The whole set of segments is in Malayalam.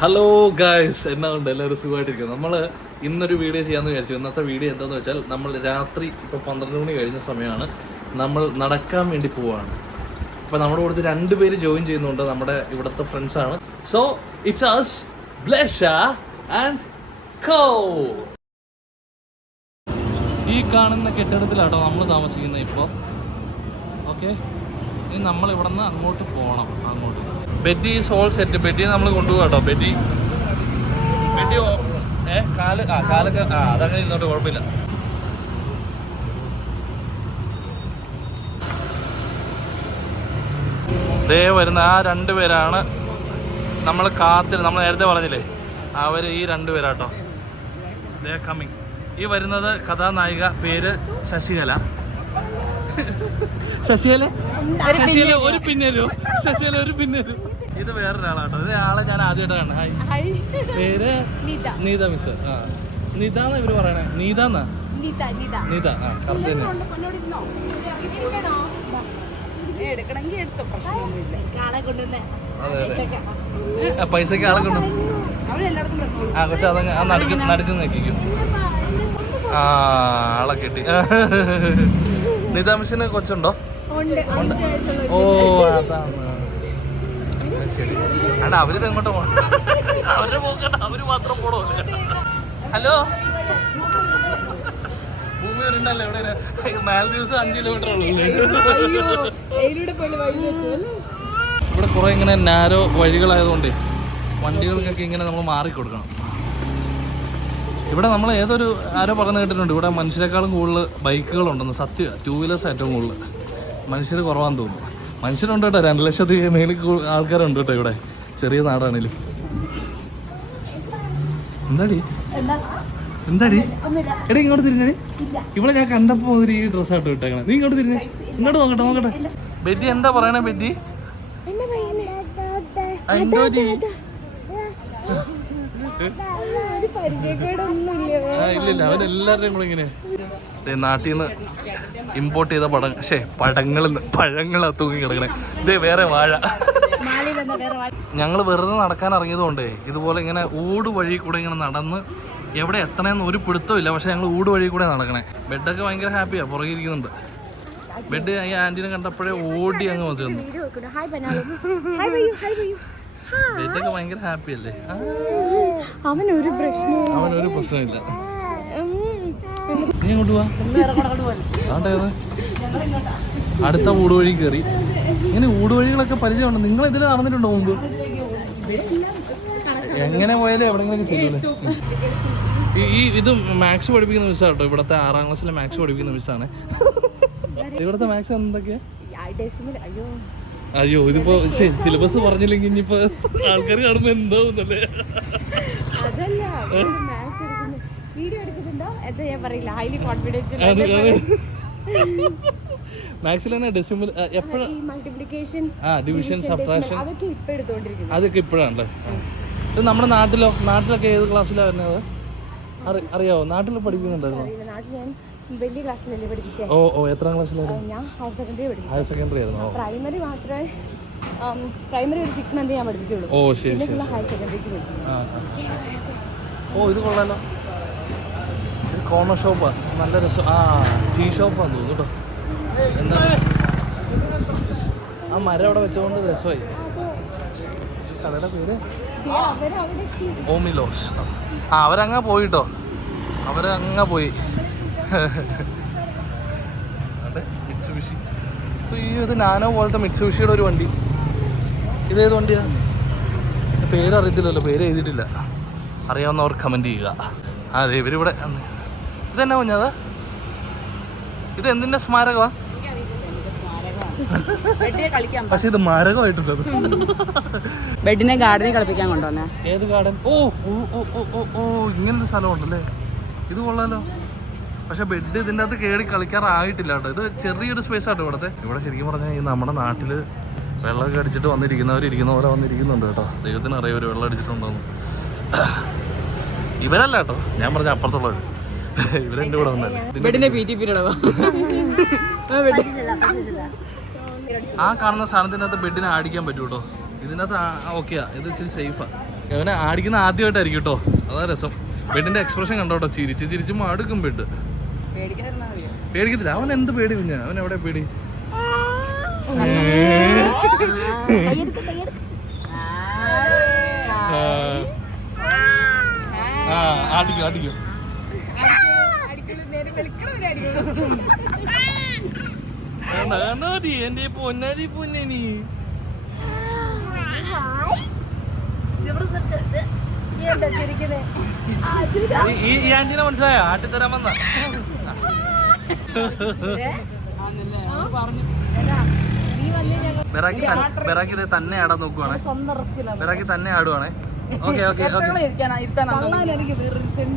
ഹലോ ഗായ്സ്, എന്നാ ഉണ്ട്? എല്ലാവരും സുഖമായിട്ടിരിക്കും. നമ്മൾ ഇന്നൊരു വീഡിയോ ചെയ്യാമെന്ന് വിചാരിച്ചു. ഇന്നത്തെ വീഡിയോ എന്താണെന്ന് വെച്ചാൽ, നമ്മൾ രാത്രി ഇപ്പോൾ 12 മണി കഴിഞ്ഞ സമയമാണ്. നമ്മൾ നടക്കാൻ വേണ്ടി പോവുകയാണ്. അപ്പോൾ നമ്മുടെ കൂടെ 2 പേര് ജോയിൻ ചെയ്യുന്നുണ്ട്, നമ്മുടെ ഇവിടുത്തെ ഫ്രണ്ട്സാണ്. സോ ഇറ്റ്സ് അസ്, ബ്ലെഷ ആൻഡ് കോ. ഈ കാണുന്ന കെട്ടിടത്തിലാട്ടോ നമ്മൾ താമസിക്കുന്നത് ഇപ്പോൾ. ഓക്കെ, ഇനി നമ്മൾ ഇവിടെ നിന്ന് അങ്ങോട്ട് പോകണം. അങ്ങോട്ട് ബെറ്റി ഈസ് ഓൾ സെറ്റ്. ബെറ്റിയെ നമ്മൾ കൊണ്ടുപോകാം കേട്ടോ. ബെറ്റി കാലൊക്കെ അതങ്ങനെ ഇരുന്നോട്ട് കുഴപ്പമില്ല. ദേ വരുന്ന ആ 2 പേരാണ് നമ്മൾ നമ്മൾ നേരത്തെ പറഞ്ഞില്ലേ, അവർ ഈ 2 പേരാട്ടോ. ദേ കമ്മിങ്. ഈ വരുന്നത് കഥാനായിക, പേര് ശശികല. ശശികല ഒരു പിന്നരും. ഇത് വേറൊരാളാട്ടോ. ഇത് ആളെ ഞാൻ ആദ്യമായിട്ടാണ്. ഹായ്, പേര് നീത മിസ്. നീതാന്നാ ഇവര് പറയണേ. നീതാന്നാ? നീത. കറക്റ്റ് തന്നെ. അതെ, പൈസക്ക് ആളെ കൊണ്ടു. കൊച്ചാ അതങ്ങ് നടുക്ക് നിൽക്കും. ആളെ കിട്ടി. നീത മിസ്സിന് കൊച്ചുണ്ടോ? ഓ, അതാണ്. ശരി. അണ്ട, അവര് എങ്ങോട്ട് പോകണം? അവരെ പോകണ്ട, അവര് മാത്രം പോണോ? ഹലോ, ഭൂമി ഉണ്ടല്ലോ ഇവിടെ. മാലദ്വീപ്സ് 5 കിലോമീറ്റർ ഉള്ളൂ. ഇവിടെ കുറെ ഇങ്ങനെ നാരോ വഴികളായതുകൊണ്ട് വണ്ടികൾക്കൊക്കെ ഇങ്ങനെ നമ്മൾ മാറിക്കൊടുക്കണം. ഇവിടെ നമ്മൾ ആരോ പറഞ്ഞു കേട്ടിട്ടുണ്ട്, ഇവിടെ മനുഷ്യരെക്കാളും കൂടുതൽ ബൈക്കുകളുണ്ടെന്ന്. സത്യം, 2 വീലേഴ്സ് ഏറ്റവും കൂടുതൽ. മനുഷ്യർ കുറവാന്ന് തോന്നുന്നു. മനുഷ്യരുണ്ട് കേട്ടോ, 2 ലക്ഷത്തിൽ മേളിൽ ആൾക്കാരുണ്ട് കേട്ടോ ഇവിടെ. ചെറിയ നാടാണേലും. എന്താടി എടാ, ഇങ്ങോട്ട് തിരിഞ്ഞേ. ഇവിടെ ഞാൻ കണ്ടപ്പോ ഈ ഡ്രസ്സായിട്ട് ഇട്ടേക്കണേ. നീ ഇങ്ങോട്ട് തിരിഞ്ഞേ. ഇങ്ങോട്ട് നോക്കട്ടെ. ബെറ്റി എന്താ പറയണേ? ബെറ്റി ഇല്ലില്ല, അവനെല്ലാവരുടെയും കൂടെ ഇങ്ങനെ നാട്ടിൽ നിന്ന് ഇമ്പോർട്ട് ചെയ്ത പഴങ്ങളാ തൂങ്ങി കിടക്കണേ. ഇതേ വേറെ വാഴ. ഞങ്ങൾ വെറുതെ നടക്കാൻ ഇറങ്ങിയതുകൊണ്ടേ ഇതുപോലെ ഇങ്ങനെ ഊട് വഴി കൂടെ ഇങ്ങനെ നടന്ന് എവിടെ എത്തണേന്ന് ഒരു പിടുത്തമില്ല. പക്ഷെ ഞങ്ങൾ ഊട് വഴി കൂടെ നടക്കണേ. ബെഡൊക്കെ ഭയങ്കര ഹാപ്പിയാ, പുറകെ ഇരിക്കുന്നുണ്ട്. ബെഡ് ഈ ആന്റിനെ കണ്ടപ്പോഴേ ഓടി അങ്ങ് വന്നു. ബെഡൊക്കെ ഭയങ്കര ഹാപ്പി അല്ലേ? അവനൊരു പ്രശ്നമില്ല. നീ അങ്ങോട്ട് പോവാ. അടുത്ത ഊടുവഴി കയറി. ഇങ്ങനെ ഊടുവഴികളൊക്കെ പരിചയമുണ്ട്. നിങ്ങൾ ഇതിൽ നടന്നിട്ടുണ്ടോ മുമ്പ്? എങ്ങനെ പോയാലും എവിടെയെങ്കിലും ചെയ്യൂലേ. ഇത് മാത്സ് പഠിപ്പിക്കുന്ന മിസ്സാണ് കേട്ടോ. ഇവിടുത്തെ 6ാം ക്ലാസ്സിലെ മാത്സ് പഠിപ്പിക്കുന്ന മിസ്സാണ്. ഇവിടുത്തെ മാത്സ് എന്തൊക്കെയാ? അയ്യോ, ഇതിപ്പോ സിലബസ് പറഞ്ഞില്ലെങ്കിൽ ഇനിയിപ്പോ ആൾക്കാർ കാണുമ്പോ എന്താവുന്നല്ലേ. മാത്സിൽ തന്നെ ഡെസിമൽ ഡിവിഷൻ, സബ്ട്രാക്ഷൻ അതൊക്കെ ഇപ്പോഴാണല്ലേ. ഇത് നമ്മുടെ നാട്ടിലൊക്കെ ഏത് ക്ലാസ്സിലാണ് വരുന്നത് അറിയാവോ? നാട്ടിൽ പഠിക്കുന്നുണ്ടായിരുന്നോ? ഓ, എത്രാം ക്ലാസ്സിലായിരുന്നു? ഹയർ സെക്കൻഡറി ആയിരുന്നു. പ്രൈമറി ഒരു 6 മന്ത് ഞാൻ പഠിപ്പിച്ചുള്ളൂ. ഓ, ശരി. ഓ, ഇത് കൊള്ളാലോ. കോർണർ ഷോപ്പാ, നല്ല രസം. ടീ ഷോപ്പാന്ന് തോന്നുന്നു കേട്ടോ. എന്താ ആ മരം അവിടെ വെച്ചതുകൊണ്ട് രസമായി. കടയുടെ പേര് ഓമിലോസ്. അവരങ്ങ പോയിട്ടോ. പോയി. മിറ്റ്സുബിഷി. ഇത് നാനോ പോലത്തെ മിറ്റ്സുബിഷിയുടെ ഒരു വണ്ടി. ഇതേത് വണ്ടിയാ? പേരറിയത്തില്ലല്ലോ, പേര് എഴുതിയിട്ടില്ല. അറിയാവുന്നവർ കമൻറ്റ് ചെയ്യുക. അതെ, ഇവരിവിടെ. ഇതെന്നാ കുഞ്ഞാ? ഇത് എന്തിൻ്റെ സ്മാരകമാ? പക്ഷെ ഇത് മാരകമായിട്ടുണ്ടോ? ബെഡിനെ ഗാർഡനിൽ കളിപ്പിക്കാൻ കൊണ്ടുവന്നേ. ഏത് ഗാർഡൻ? ഓ, ഇങ്ങനൊരു സ്ഥലമുണ്ടല്ലേ. ഇത് കൊള്ളാലോ. പക്ഷെ ബെഡ് ഇതിൻ്റെ അകത്ത് കേറി കളിക്കാറായിട്ടില്ല കേട്ടോ. ഇത് ചെറിയൊരു സ്പേസ് ആട്ടോ ഇവിടുത്തെ. ഇവിടെ ശരിക്കും പറഞ്ഞാൽ ഈ നമ്മുടെ നാട്ടിൽ വെള്ളമൊക്കെ അടിച്ചിട്ട് ഇരിക്കുന്ന പോലെ വന്നിരിക്കുന്നുണ്ട് കേട്ടോ. ദൈവത്തിന് അറിയാം ഒരു വെള്ളം അടിച്ചിട്ടുണ്ടോന്ന്. ഇവരല്ല കേട്ടോ, ഞാൻ പറഞ്ഞ അപ്പുറത്തുള്ളവർ. ഇവരെൻ്റെ കൂടെ വന്നല്ലേ. ആ കാണുന്ന സാധനത്തിനകത്ത് ബെഡിനെ അടിക്കാൻ പറ്റൂ കേട്ടോ. ഇതിനകത്ത് ഓക്കെയാ, ഇത് ഇച്ചിരി സേഫാ. അവനെ ആടിക്കുന്ന ആദ്യമായിട്ടായിരിക്കും കേട്ടോ, അതാ രസം. ബെഡിന്റെ എക്സ്പ്രഷൻ കണ്ടോട്ടോ, ചിരിച്ച് മടുക്കും ബെഡ്. പേടിക്കത്തില്ല, അവൻ എന്ത് പേടി കുഞ്ഞാ, അവൻ എവിടെ പേടി. ആട്ടിക്കും എന്റെ പൊന്നാരി പൊന്നേനി. ഈ ആന്റീനെ മനസ്സിലായോ? ആട്ടിത്തരാൻ വന്ന ബെറാക്കി തന്നെ ആടാൻ നോക്കുവാണ്. ബെറാക്കി തന്നെ ആടുവാണേ. ഓക്കെ ഓക്കെ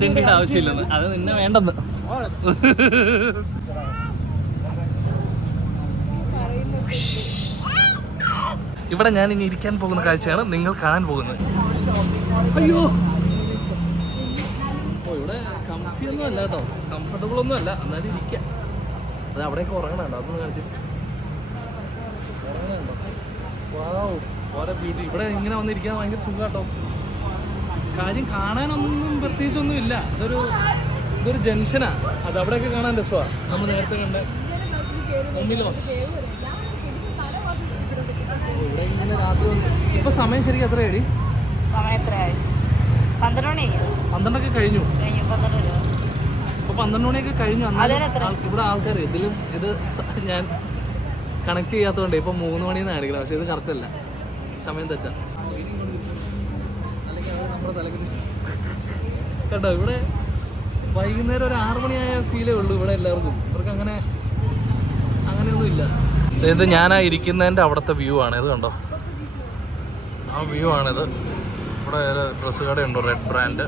തിണ്ടിയുടെ ആവശ്യമില്ലെന്ന്, അത് നിന്നെ വേണ്ടെന്ന്. ഇവിടെ ഞാൻ ഇനി ഇരിക്കാൻ പോകുന്ന കാഴ്ചയാണ് നിങ്ങൾ കാണാൻ പോകുന്നത്. അയ്യോ, ഇവിടെ കംഫി ഒന്നും അല്ല കേട്ടോ, കംഫർട്ടബിൾ ഒന്നും അല്ല, എന്നാലും ഇരിക്കാം. അത് അവിടെയൊക്കെ ഉറങ്ങണോ, അതൊന്ന് കാണിച്ചു. ഓരോ ബ്യൂട്ടി. ഇവിടെ ഇങ്ങനെ വന്നിരിക്കാൻ ഭയങ്കര സുഖം കേട്ടോ. കാര്യം കാണാനൊന്നും പ്രത്യേകിച്ചൊന്നും ഇല്ല, ഇതൊരു ജംഗ്ഷനാ. അത് അവിടെയൊക്കെ കാണാൻ രസമാണ്. നമ്മൾ നേരത്തെ കണ്ട ഒമിലോസ്. ഇവിടെ ഇങ്ങനെ രാത്രി ഇപ്പൊ സമയം ശരിക്കും എത്രയായി? 12 കഴിഞ്ഞു. ഇപ്പൊ 12 മണിയൊക്കെ കഴിഞ്ഞു. ഇവിടെ ആൾക്കാർ ഇതിലും ഇത് ഞാൻ കണക്ട് ചെയ്യാത്തതുകൊണ്ട് ഇപ്പൊ 3 മണിന്ന് കാണിക്കണം. പക്ഷെ ഇത് കറക്റ്റ് അല്ല, സമയം തെറ്റാ. അല്ലെങ്കിൽ അവർ നമ്മുടെ തലക്ക് കേട്ടോ. ഇവിടെ വൈകുന്നേരം ഒരു 6 മണിയായ ഫീലേ ഉള്ളൂ ഇവിടെ എല്ലാവർക്കും. ഇവർക്ക് അങ്ങനെയൊന്നും ഇല്ല. ഇത് ഞാനാ ഇരിക്കുന്നതിൻ്റെ അവിടുത്തെ വ്യൂ ആണ്. ഇത് കണ്ടോ, ആ വ്യൂ ആണിത്. ഇവിടെ ഒരു ഡ്രസ്സ് കടയുണ്ടോ, റെഡ് ബ്രാൻഡ്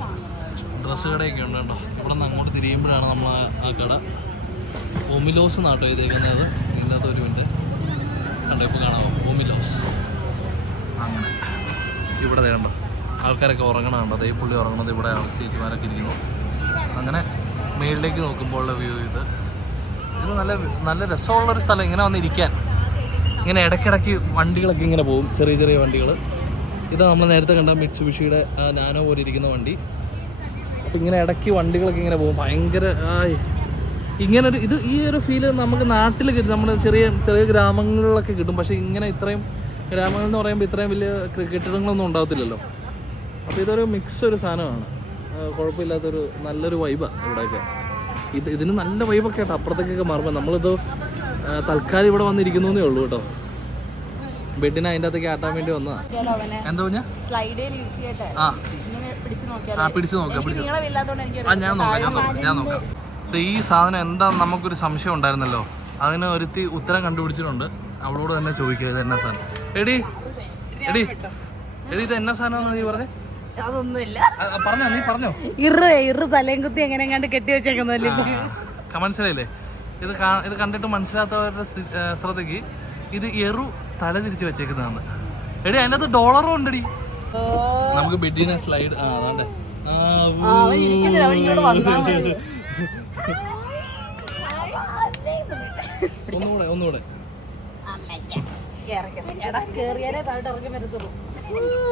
ഡ്രസ്സ് കടയൊക്കെ ഉണ്ട് കേട്ടോ. ഇവിടെ നിന്ന് അങ്ങോട്ട് തിരിയുമ്പോഴാണ് നമ്മൾ ആ കട. ഒമിലോസ് എന്നാട്ടോ ഇതേക്കുന്നത്. ഇതിനകത്ത് ഒരു മിനിറ്റ് കണ്ടോ, ഇപ്പോൾ കാണാമോ ഒമിലോസ്. അങ്ങനെ ഇവിടെ കണ്ടോ ആൾക്കാരൊക്കെ ഉറങ്ങണമുണ്ടോ, അതേ പുള്ളി ഉറങ്ങണത്. ഇവിടെ ചേച്ചിമാരൊക്കെ ഇരിക്കുന്നു. അങ്ങനെ മേളിലേക്ക് നോക്കുമ്പോഴുള്ള വ്യൂ ഇത് നല്ല രസമുള്ളൊരു സ്ഥലം. ഇങ്ങനെ വന്നിരിക്കാൻ, ഇങ്ങനെ ഇടയ്ക്കിടയ്ക്ക് വണ്ടികളൊക്കെ ഇങ്ങനെ പോകും, ചെറിയ വണ്ടികൾ. ഇത് നമ്മൾ നേരത്തെ കണ്ട മിറ്റ്സുബിഷിയുടെ നാനോ പോലെ ഇരിക്കുന്ന വണ്ടി. അപ്പം ഇങ്ങനെ ഇടയ്ക്ക് വണ്ടികളൊക്കെ ഇങ്ങനെ പോകും. ഭയങ്കര ഇങ്ങനൊരു ഈ ഒരു ഫീല് നമുക്ക് നാട്ടിൽ കിട്ടും, നമ്മുടെ ചെറിയ ഗ്രാമങ്ങളിലൊക്കെ കിട്ടും. പക്ഷേ ഇങ്ങനെ ഇത്രയും ഗ്രാമങ്ങൾ എന്ന് പറയുമ്പോൾ ഇത്രയും വലിയ കെട്ടിടങ്ങളൊന്നും ഉണ്ടാകത്തില്ലല്ലോ. അപ്പോൾ ഇതൊരു മിക്സ് ഒരു സാധനമാണ്. കുഴപ്പമില്ലാത്തൊരു നല്ലൊരു വൈബാണ് ഇവിടെയൊക്കെ. ഇതിന് നല്ല വൈബൊക്കെ കേട്ടോ. അപ്പുറത്തേക്കൊക്കെ മാറുമ്പോൾ നമ്മളിത് തൽക്കാലം ഇവിടെ വന്നിരിക്കുന്നേ ഉള്ളൂ കേട്ടോ. ബെഡിനെ അതിൻ്റെ അകത്തേക്ക് ആട്ടാൻ വേണ്ടി വന്നതാ. എന്താ പറഞ്ഞാ? പിടിച്ചു നോക്കാം. ഞാൻ നോക്കാം. ഈ സാധനം എന്താന്ന് നമുക്കൊരു സംശയം ഉണ്ടായിരുന്നല്ലോ, അതിന് ഒരുത്തി ഉത്തരം കണ്ടുപിടിച്ചിട്ടുണ്ട്. അവളോട് തന്നെ ചോദിക്കുക ഇത് എന്നാ സാധനം. എടി ഇത് എന്നാ സാധനം നീ പറഞ്ഞേ? അതൊന്നുമില്ല, നീ പറഞ്ഞോ. ഇറ് തലയും കുത്തി എങ്ങനെ കണ്ട് കെട്ടി വെച്ചേക്കുന്നല്ലേ. മനസ്സിലായില്ലേ? ഇത് കണ്ടിട്ട് മനസ്സിലാത്തവരുടെ ശ്രദ്ധയ്ക്ക് ഇത് എറു തല തിരിച്ച് വെച്ചേക്കുന്നതാണ്. എടി അതിനകത്ത് ഡോളറും ഉണ്ടടി. നമുക്ക് ബെഡിനെ സ്ലൈഡ് അതാണ്ടേ. ഒന്നുകൂടെ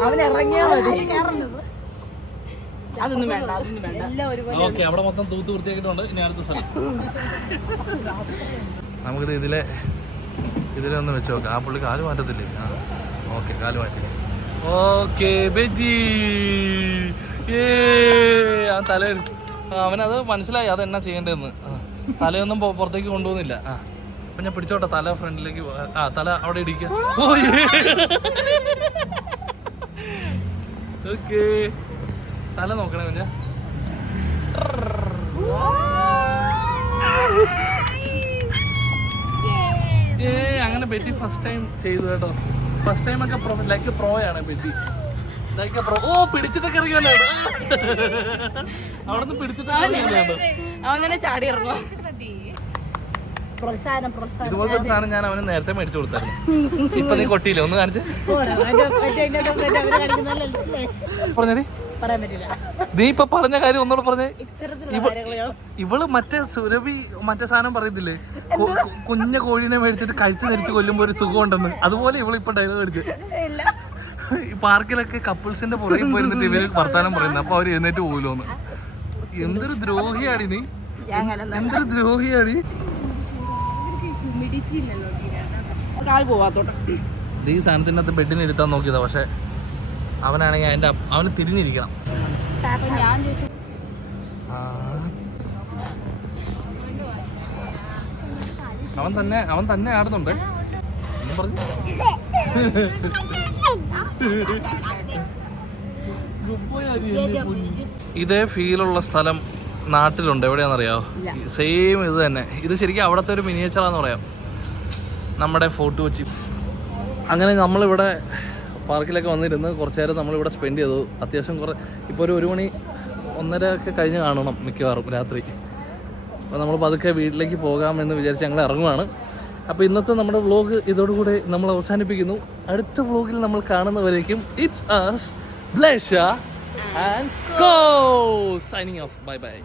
അവൻ ഇറങ്ങിയാ മതി. അതൊന്നും വേണ്ട. ഓക്കെ, അവിടെ മൊത്തം തൂത്ത് വൃത്തിയാക്കിയിട്ടുണ്ട്. ഇനി അടുത്ത സ്ഥലം നമുക്കിത് ഇതിലൊന്ന് വെച്ച് നോക്കാം. ആ പുള്ളി കാല് മാറ്റത്തില്ലേ? ഓക്കെ, കാല് മാറ്റി. ഓക്കെ ബെജി, തല അവനത് മനസ്സിലായി അതെന്നാ ചെയ്യേണ്ടതെന്ന്. തലയൊന്നും പുറത്തേക്ക് കൊണ്ടുപോകുന്നില്ല. അപ്പം ഞാൻ പിടിച്ചോട്ടെ, തല ഫ്രണ്ടിലേക്ക്. തല അവിടെ ഇടിക്കുക. ഓക്കെ, തല നോക്കണേ കുഞ്ഞ. അങ്ങനെ ബെറ്റി ഫസ്റ്റ് ടൈം ചെയ്തു കേട്ടോ. ഫസ്റ്റ് ടൈം ഒക്കെ ലൈക്ക് പ്രോയാണ് ബെറ്റി. Like pro. പിടിച്ചിട്ടൊക്കെ ഇറങ്ങിയല്ലോ അവിടെ നിന്ന് പിടിച്ചിട്ടൊക്കെ ഇറങ്ങിയല്ലോ. ചാടി ഇറങ്ങും. ഇതുപോലത്തെ ഒരു സാധനം ഞാൻ അവന് നേരത്തെ മേടിച്ചു കൊടുത്തായിരുന്നു. ഇപ്പൊ നീ കൊട്ടിയില്ലേ? ഒന്ന് കാണിച്ച് പറഞ്ഞടി. നീ ഇപ്പൊ പറഞ്ഞ കാര്യം ഒന്നുകൂടെ പറഞ്ഞേ. ഇവള് മറ്റേ സുരഭി മറ്റേ സാധനം പറയത്തില്ലേ, കുഞ്ഞ കോഴീനെ മേടിച്ചിട്ട് കഴിച്ചു ധരിച്ച് കൊല്ലുമ്പോ ഒരു സുഖം ഉണ്ടെന്ന്, അതുപോലെ ഇവളിപ്പൊ ഡയലോഗ് അടിച്ച്. ഈ പാർക്കിലൊക്കെ കപ്പിൾസിന്റെ പുറകെ പോയിരുന്നിട്ട് ഇവര് വർത്താനം പറയുന്നത്. അപ്പൊ അവര് എഴുന്നേറ്റ് പോകില്ലോന്ന്. എന്തൊരു ദ്രോഹിയാടി നീ, എന്തൊരു ദ്രോഹിയാടി. കാൽ പോവാത്തോട്ടെ. ഈ സാധനത്തിൻ്റെ അകത്ത് ബെഡിന് ഇരുത്താൻ നോക്കിയതാ, പക്ഷെ അവനാണെങ്കിൽ അവന് തിരിഞ്ഞിരിക്കണം. അവൻ തന്നെ ആടുന്നുണ്ട്. ഇതേ ഫീലുള്ള സ്ഥലം നാട്ടിലുണ്ട്. എവിടെയാണെന്നറിയാമോ? സെയിം ഇത് തന്നെ. ഇത് ശരിക്കും അവിടുത്തെ ഒരു മിനിയേച്ചറാന്ന് പറയാം, നമ്മുടെ ഫോർട്ട് കൊച്ചി. അങ്ങനെ നമ്മളിവിടെ പാർക്കിലൊക്കെ വന്നിരുന്ന് കുറച്ച് നേരം നമ്മളിവിടെ സ്പെൻഡ് ചെയ്തു. അത്യാവശ്യം ഇപ്പോൾ ഒരു 1 മണി 1:30 ഒക്കെ കഴിഞ്ഞ് കാണണം മിക്കവാറും രാത്രി. അപ്പോൾ നമ്മൾ പതുക്കെ വീട്ടിലേക്ക് പോകാമെന്ന് വിചാരിച്ച് ഞങ്ങൾ ഇറങ്ങുവാണ്. അപ്പോൾ ഇന്നത്തെ നമ്മുടെ വ്ളോഗ് ഇതോടുകൂടി നമ്മൾ അവസാനിപ്പിക്കുന്നു. അടുത്ത വ്ളോഗിൽ നമ്മൾ കാണുന്നവരേക്കും ഇറ്റ്സ് us ബ്ലേഷ and co signing off. Bye by.